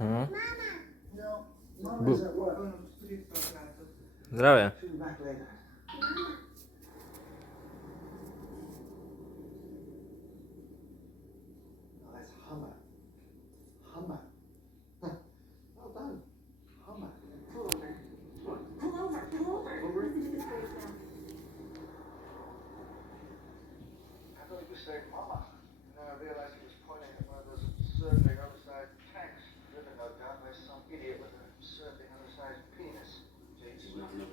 Mhm. Mom is at work. Zdrowie. She'll be back later. Oh, that's Hummer. Hummer. Well done. Hummer. Pull over. Pull over. Pull over. Listen to the space now. I thought he was saying Mama. And then I realized he was pointing at one of those absurdly oversized tanks driven, no doubt, by some idiot with an absurdly undersized penis. This is not enough